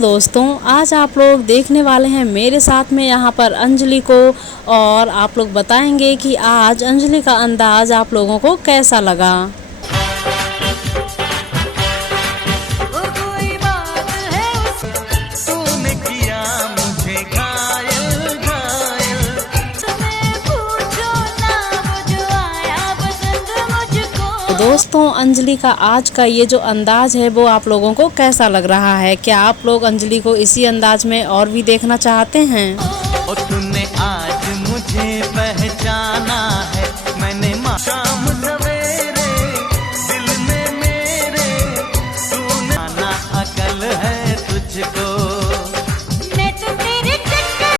दोस्तों, आज आप लोग देखने वाले हैं मेरे साथ में यहाँ पर अंजलि को, और आप लोग बताएंगे कि आज अंजलि का अंदाज आप लोगों को कैसा लगा। दोस्तों, अंजलि का आज का ये जो अंदाज है वो आप लोगों को कैसा लग रहा है? क्या आप लोग अंजलि को इसी अंदाज में और भी देखना चाहते हैं? तूने आज मुझे पहचाना है, मैंने